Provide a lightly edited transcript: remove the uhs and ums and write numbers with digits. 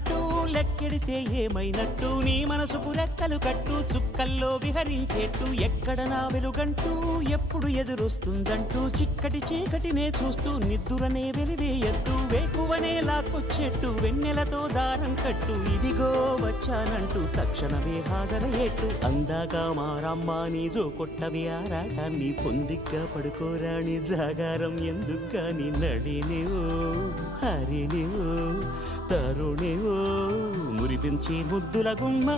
వెలుగంటూ లెక్కెడితే ఏమైనట్టు నీ మనసుకు రెక్కలు కట్టు చుక్కల్లో విహరించేట్టు ఎక్కడ నా వెలుగంటూ ఎప్పుడు ఎదురొస్తుందంటూ చిక్కటి చీకటినే చూస్తూ నిద్దురనే వెలివేయద్దు వేకువనే లాక్కొచ్చేట్టు వెన్నెలతో దారం కట్టు ఇదిగో వచ్చానంటూ తక్షణమే హాజరయ్యేట్టు అందాక మారమ్మ నీ జో కొట్టవి ఆరాటాన్ని పొందిగ్గా పడుకోరాని జాగారం ఎందుకని నడినివో హరినివో తరుణివో మురిపించి ముద్దుల గుమ్మ